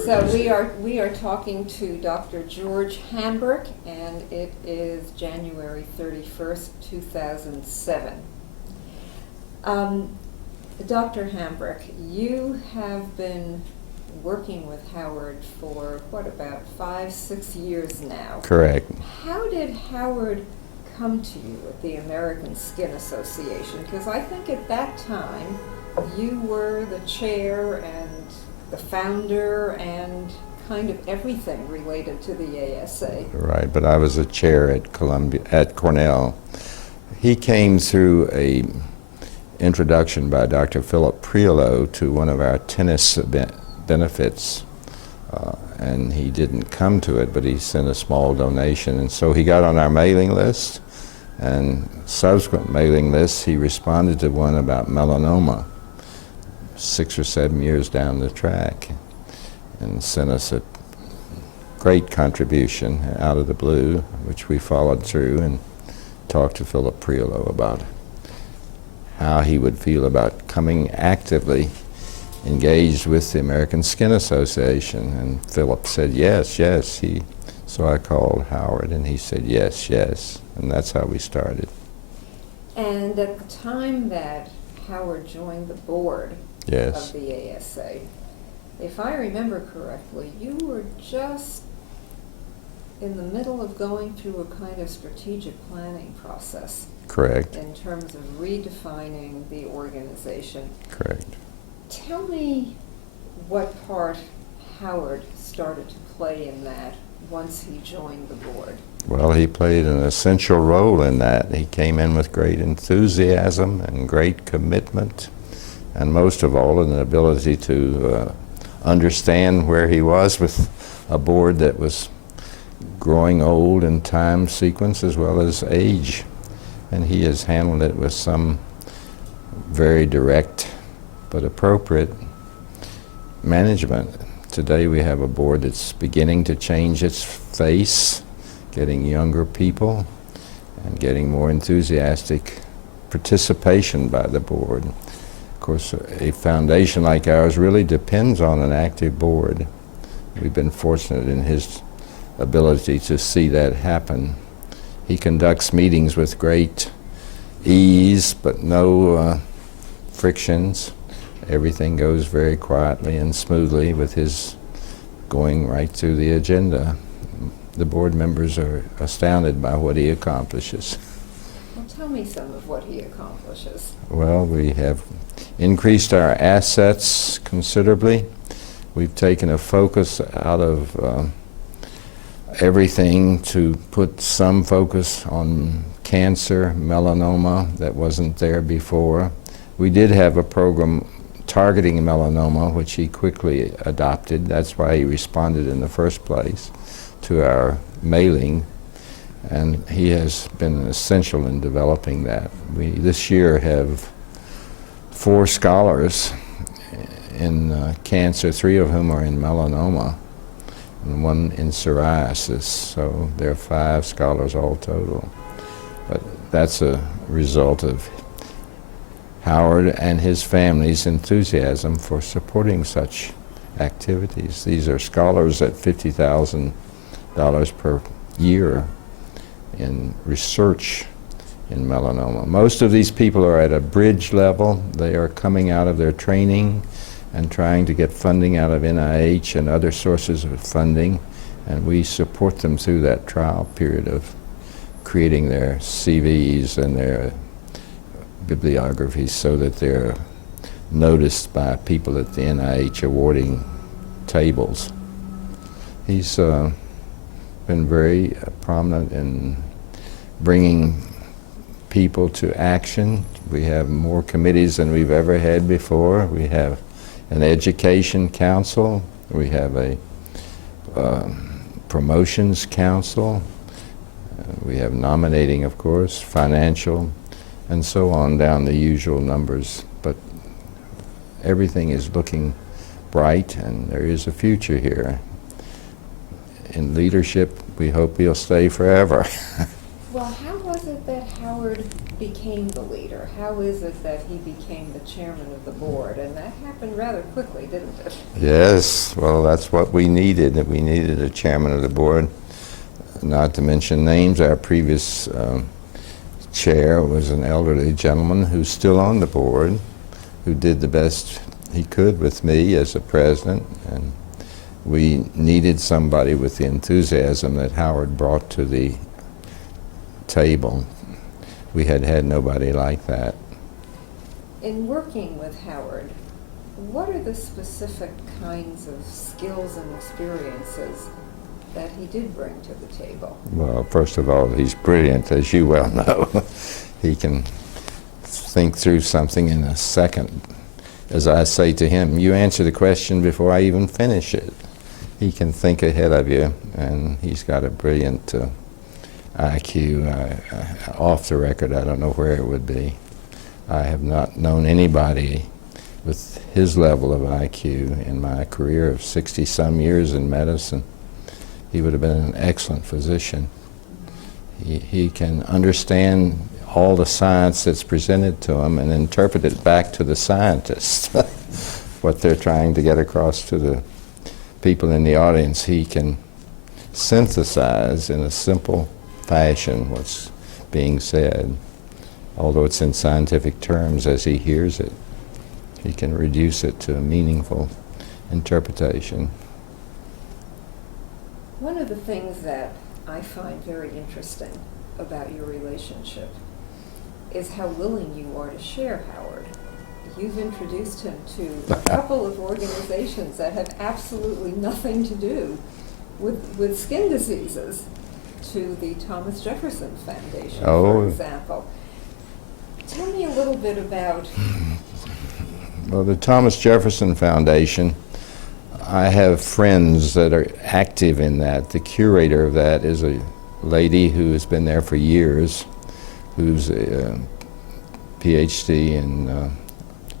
So we are talking to Dr. George Hambrick, and it is January 31st, 2007. Dr. Hambrick, you have been working with Howard for, what, about 5-6 years now? Correct. How did Howard come to you at the American Skin Association? Because I think at that time you were the chair and the founder and kind of everything related to the ASA. Right, but I was a chair at Cornell. He came through a introduction by Dr. Philip Priolo to one of our tennis benefits, and he didn't come to it, but he sent a small donation, and so he got on our mailing list, and subsequent mailing lists he responded to one about melanoma 6 or 7 years down the track, and sent us a great contribution out of the blue, which we followed through and talked to Philip Priolo about how he would feel about coming actively engaged with the American Skin Association. And Philip said yes, yes. So I called Howard and he said yes, yes. And that's how we started. And at the time that Howard joined the board Yes. of the ASA, if I remember correctly, you were just in the middle of going through a kind of strategic planning process. Correct. In terms of redefining the organization. Correct. Tell me what part Howard started to play in that once he joined the board. Well, he played an essential role in that. He came in with great enthusiasm and great commitment, and most of all, an ability to understand where he was with a board that was growing old in time sequence as well as age. And he has handled it with some very direct but appropriate management. Today we have a board that's beginning to change its face, getting younger people and getting more enthusiastic participation by the board. Of course, a foundation like ours really depends on an active board. We've been fortunate in his ability to see that happen. He conducts meetings with great ease, but no frictions. Everything goes very quietly and smoothly with his going right through the agenda. The board members are astounded by what he accomplishes. Well, tell me some of what he accomplishes. Well, we have increased our assets considerably. We've taken a focus out of everything to put some focus on cancer, melanoma, that wasn't there before. We did have a program targeting melanoma, which he quickly adopted. That's why he responded in the first place to our mailing, and he has been essential in developing that. We this year have 4 scholars in cancer, 3 of whom are in melanoma, and 1 in psoriasis, so there are 5 scholars all total. But that's a result of Howard and his family's enthusiasm for supporting such activities. These are scholars at $50,000 per year in research in melanoma. Most of these people are at a bridge level. They are coming out of their training and trying to get funding out of NIH and other sources of funding, and we support them through that trial period of creating their CVs and their bibliographies so that they're noticed by people at the NIH awarding tables. He's been very prominent in bringing people to action. We have more committees than we've ever had before. We have an education council. We have a promotions council. We have nominating, of course, financial, and so on down the usual numbers. But everything is looking bright, and there is a future here. In leadership, we hope he'll stay forever. Well, how was it that Howard became the leader? How is it that he became the chairman of the board? And that happened rather quickly, didn't it? Yes, well, that's what we needed. We needed a chairman of the board. Not to mention names, our previous chair was an elderly gentleman who's still on the board, who did the best he could with me as a president, and we needed somebody with the enthusiasm that Howard brought to the table. We had had nobody like that. In working with Howard, what are the specific kinds of skills and experiences that he did bring to the table? Well, first of all, he's brilliant, as you well know. He can think through something in a second. As I say to him, you answer the question before I even finish it. He can think ahead of you, and he's got a brilliant IQ. Off the record, I don't know where it would be. I have not known anybody with his level of IQ in my career of 60-some years in medicine. He would have been an excellent physician. He can understand all the science that's presented to him and interpret it back to the scientists, what they're trying to get across to the people in the audience. He can synthesize in a simple fashion what's being said, although it's in scientific terms as he hears it. He can reduce it to a meaningful interpretation. One of the things that I find very interesting about your relationship is how willing you are to share Howard. You've introduced him to a couple of organizations that have absolutely nothing to do with skin diseases, to the Thomas Jefferson Foundation, for example. Tell me a little bit about... Well, the Thomas Jefferson Foundation, I have friends that are active in that. The curator of that is a lady who has been there for years, who's a PhD in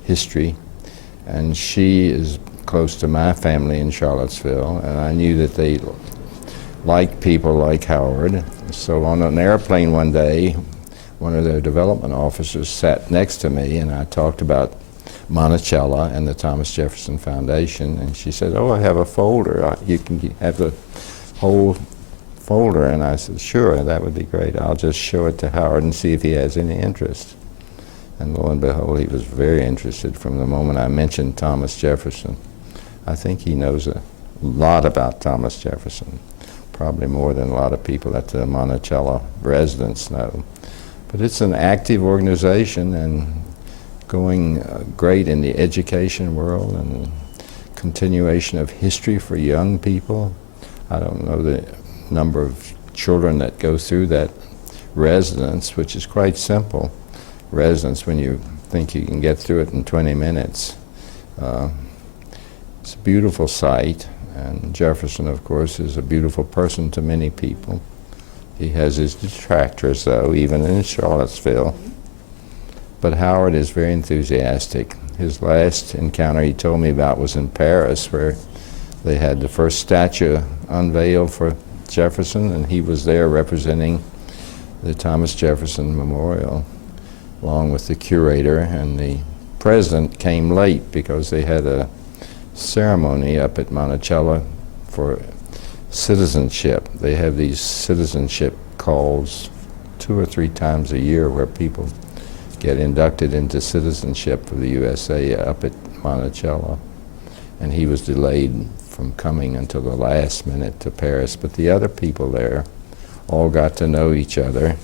history, and she is close to my family in Charlottesville, and I knew that they like people like Howard. So on an airplane one day, one of their development officers sat next to me, and I talked about Monticello and the Thomas Jefferson Foundation, and she said, "Oh, I have a folder. You can have the whole folder." And I said, "Sure, that would be great. I'll just show it to Howard and see if he has any interest." And lo and behold, he was very interested from the moment I mentioned Thomas Jefferson. I think he knows a lot about Thomas Jefferson, probably more than a lot of people at the Monticello residence know. But it's an active organization and going great in the education world and continuation of history for young people. I don't know the number of children that go through that residence, which is quite simple. Residence, when you think you can get through it in 20 minutes. It's a beautiful site, and Jefferson, of course, is a beautiful person to many people. He has his detractors, though, even in Charlottesville. But Howard is very enthusiastic. His last encounter he told me about was in Paris, where they had the first statue unveiled for Jefferson, and he was there representing the Thomas Jefferson Memorial, along with the curator, and the president came late because they had a ceremony up at Monticello for citizenship. They have these citizenship calls 2 or 3 times a year where people get inducted into citizenship for the USA up at Monticello. And he was delayed from coming until the last minute to Paris. But the other people there all got to know each other.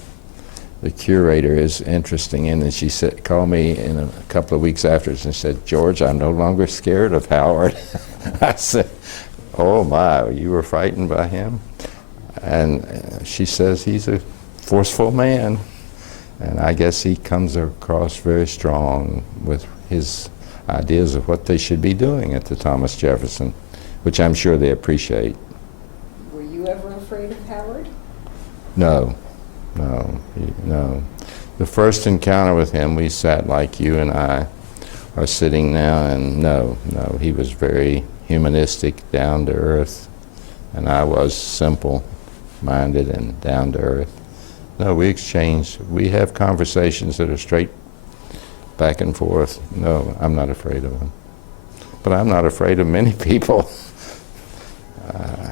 The curator is interesting, and she said, called me in a couple of weeks afterwards and said, "George, I'm no longer scared of Howard." I said, "Oh my, you were frightened by him?" And she says he's a forceful man. And I guess he comes across very strong with his ideas of what they should be doing at the Thomas Jefferson, which I'm sure they appreciate. Were you ever afraid of Howard? No. The first encounter with him, we sat like you and I are sitting now, and no, he was very humanistic, down to earth, and I was simple-minded and down to earth. No, we exchange. We have conversations that are straight back and forth. No, I'm not afraid of him. But I'm not afraid of many people.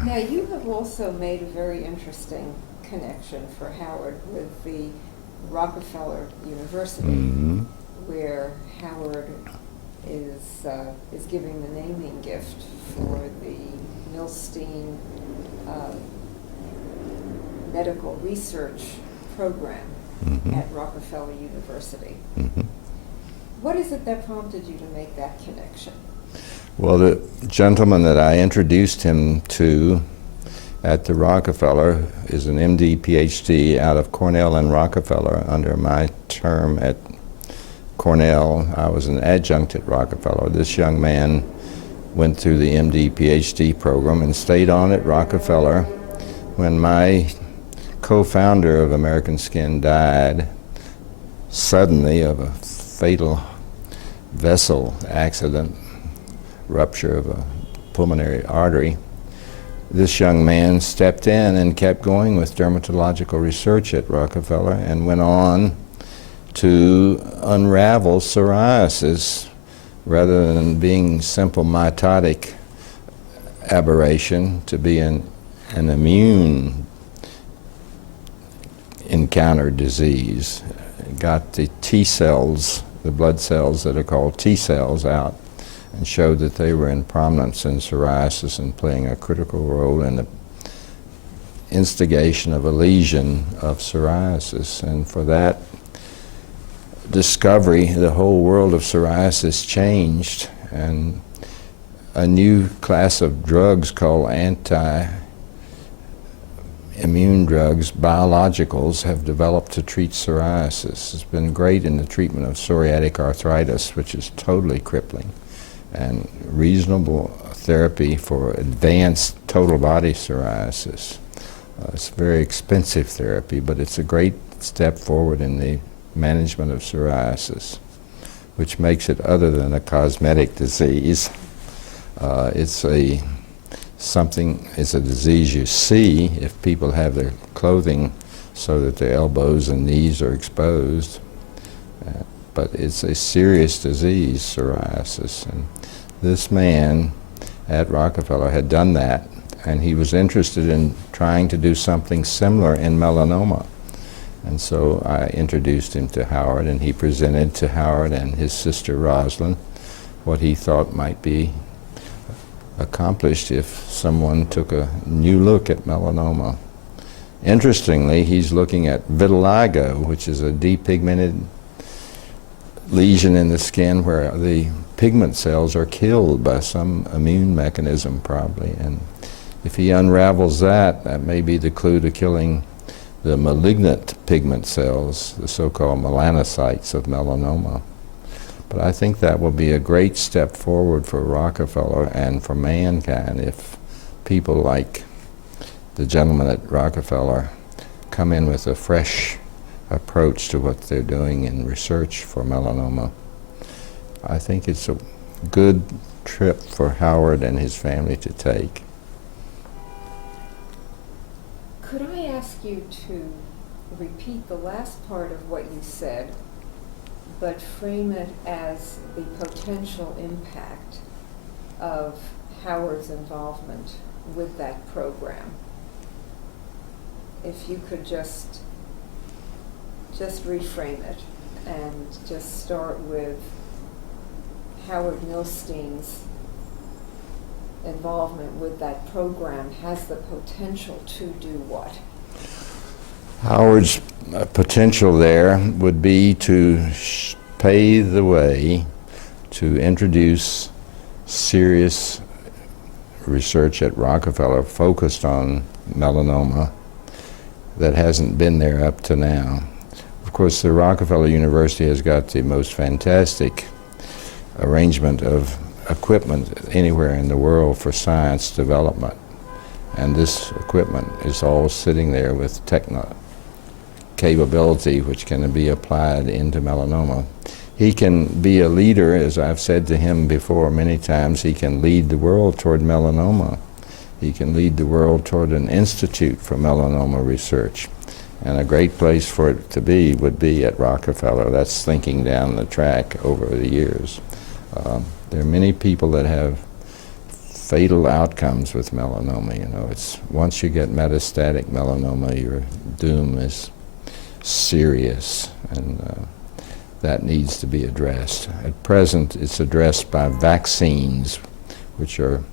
Now, you have also made a very interesting connection for Howard with the Rockefeller University, Mm-hmm. where Howard is giving the naming gift for the Milstein Medical Research Program Mm-hmm. at Rockefeller University. Mm-hmm. What is it that prompted you to make that connection? Well, the gentleman that I introduced him to at the Rockefeller is an MD, PhD out of Cornell and Rockefeller. Under my term at Cornell, I was an adjunct at Rockefeller. This young man went through the MD, PhD program and stayed on at Rockefeller. When my co-founder of American Skin died suddenly of a fatal vessel accident, rupture of a pulmonary artery, this young man stepped in and kept going with dermatological research at Rockefeller and went on to unravel psoriasis rather than being simple mitotic aberration to be an immune encountered disease. Got the T cells, the blood cells that are called T cells, out and showed that they were in prominence in psoriasis and playing a critical role in the instigation of a lesion of psoriasis. And for that discovery, the whole world of psoriasis changed, and a new class of drugs called anti-immune drugs, biologicals, have developed to treat psoriasis. It's been great in the treatment of psoriatic arthritis, which is totally crippling, and reasonable therapy for advanced total body psoriasis. It's very expensive therapy, but it's a great step forward in the management of psoriasis, which makes it, other than a cosmetic disease, it's a disease you see if people have their clothing so that their elbows and knees are exposed. But it's a serious disease, psoriasis. And this man at Rockefeller had done that, and he was interested in trying to do something similar in melanoma. And so I introduced him to Howard, and he presented to Howard and his sister Rosalind what he thought might be accomplished if someone took a new look at melanoma. Interestingly, he's looking at vitiligo, which is a depigmented lesion in the skin where the pigment cells are killed by some immune mechanism probably. And if he unravels that, that may be the clue to killing the malignant pigment cells, the so-called melanocytes of melanoma. But I think that will be a great step forward for Rockefeller and for mankind if people like the gentleman at Rockefeller come in with a fresh approach to what they're doing in research for melanoma. I think it's a good trip for Howard and his family to take. Could I ask you to repeat the last part of what you said, but frame it as the potential impact of Howard's involvement with that program? If you could just reframe it and just start with Howard Milstein's involvement with that program has the potential to do what? Howard's potential there would be to pave the way to introduce serious research at Rockefeller focused on melanoma that hasn't been there up to now. Of course, the Rockefeller University has got the most fantastic arrangement of equipment anywhere in the world for science development. And this equipment is all sitting there with capability which can be applied into melanoma. He can be a leader, as I've said to him before many times. He can lead the world toward melanoma. He can lead the world toward an institute for melanoma research. And a great place for it to be would be at Rockefeller. That's thinking down the track over the years. There are many people that have fatal outcomes with melanoma. You know, it's once you get metastatic melanoma, your doom is serious, and that needs to be addressed. At present, it's addressed by vaccines, which are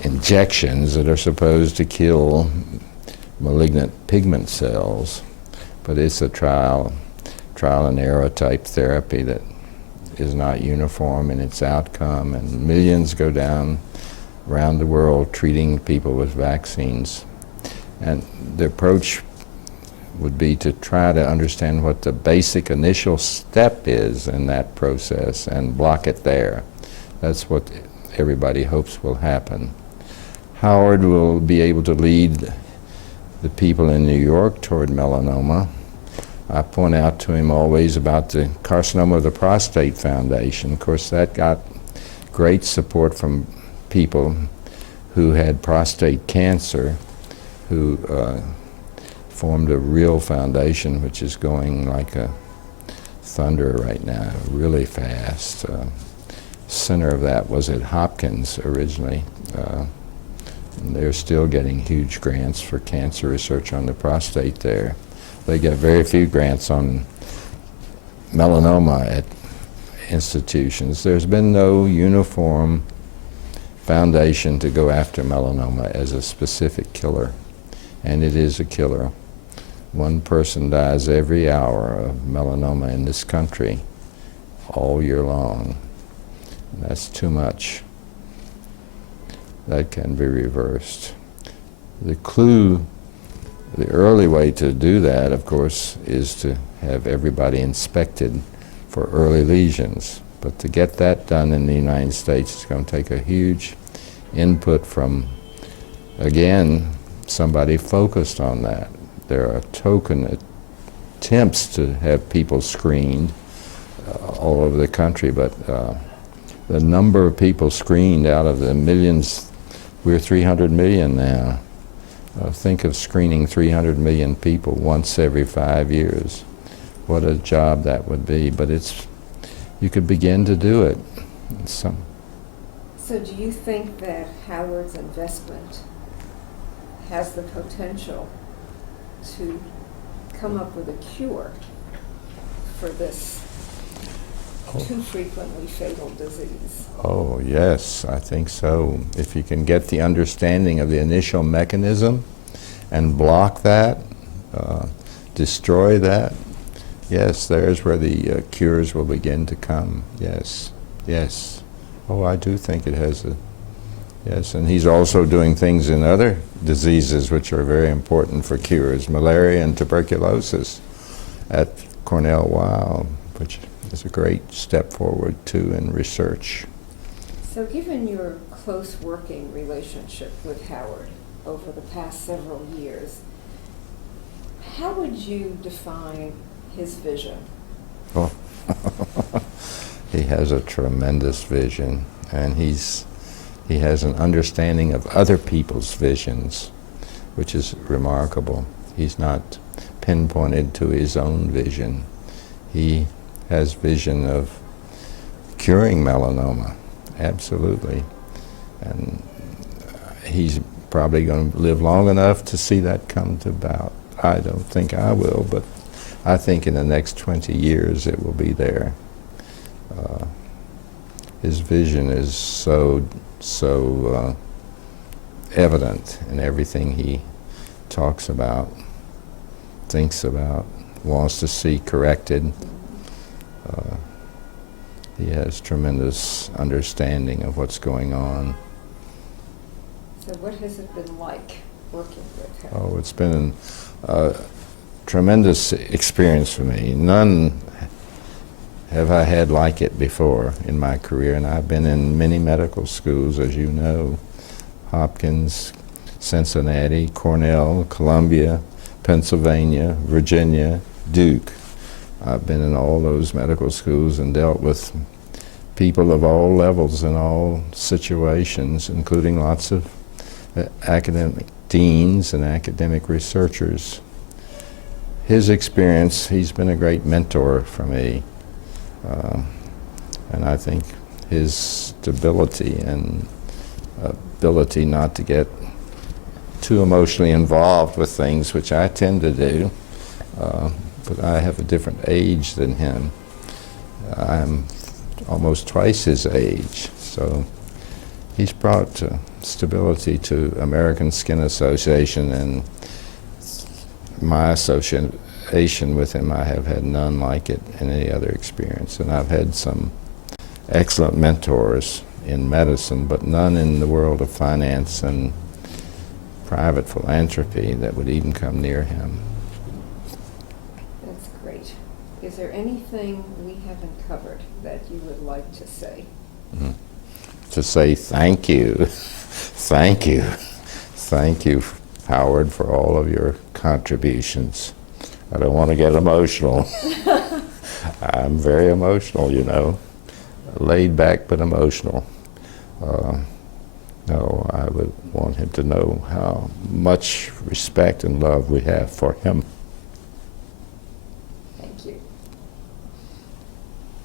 injections that are supposed to kill malignant pigment cells, but it's a trial and error type therapy that is not uniform in its outcome, and millions go down around the world treating people with vaccines. And the approach would be to try to understand what the basic initial step is in that process and block it there. That's what everybody hopes will happen. Howard will be able to lead the people in New York toward melanoma. I point out to him always about the Carcinoma of the Prostate Foundation. Of course, that got great support from people who had prostate cancer, who formed a real foundation which is going like a thunder right now, really fast. Center of that was at Hopkins originally. And they're still getting huge grants for cancer research on the prostate there. They get very few grants on melanoma at institutions. There's been no uniform foundation to go after melanoma as a specific killer, and it is a killer. One person dies every hour of melanoma in this country all year long. That's too much. That can be reversed. The early way to do that, of course, is to have everybody inspected for early lesions. But to get that done in the United States, it's going to take a huge input from, again, somebody focused on that. There are token attempts to have people screened all over the country, but the number of people screened out of the millions, we're 300 million now. Think of screening 300 million people once every 5 years. What a job that would be, but you could begin to do it. So do you think that Howard's investment has the potential to come up with a cure for this too frequently fatal disease? Oh, yes, I think so. If you can get the understanding of the initial mechanism and block that, destroy that, yes, there's where the cures will begin to come. Yes, yes. Oh, I do think it has a, yes, and he's also doing things in other diseases which are very important for cures, malaria and tuberculosis at Cornell Weill, which is a great step forward too in research. So given your close working relationship with Howard over the past several years, how would you define his vision? Oh. He has a tremendous vision, and he has an understanding of other people's visions, which is remarkable. He's not pinpointed to his own vision. He has vision of curing melanoma, absolutely. And he's probably going to live long enough to see that come to about. I don't think I will, but I think in the next 20 years it will be there. His vision is so evident in everything he talks about, thinks about, wants to see corrected. He has tremendous understanding of what's going on. So what has it been like working with him? Oh, it's been a tremendous experience for me. None have I had like it before in my career, and I've been in many medical schools, as you know, Hopkins, Cincinnati, Cornell, Columbia, Pennsylvania, Virginia, Duke. I've been in all those medical schools and dealt with people of all levels in all situations, including lots of academic deans and academic researchers. his experience, he's been a great mentor for me. And I think his stability and ability not to get too emotionally involved with things, which I tend to do, but I have a different age than him. I'm almost twice his age, so he's brought stability to American Skin Association, and my association with him, I have had none like it in any other experience. And I've had some excellent mentors in medicine, but none in the world of finance and private philanthropy that would even come near him. That's great. Is there anything we haven't covered that you would like to say? Mm-hmm. To say thank you. Thank you. Thank you, Howard, for all of your contributions. I don't want to get emotional. I'm very emotional, you know. Laid back but emotional. No, I would want him to know how much respect and love we have for him. Thank you.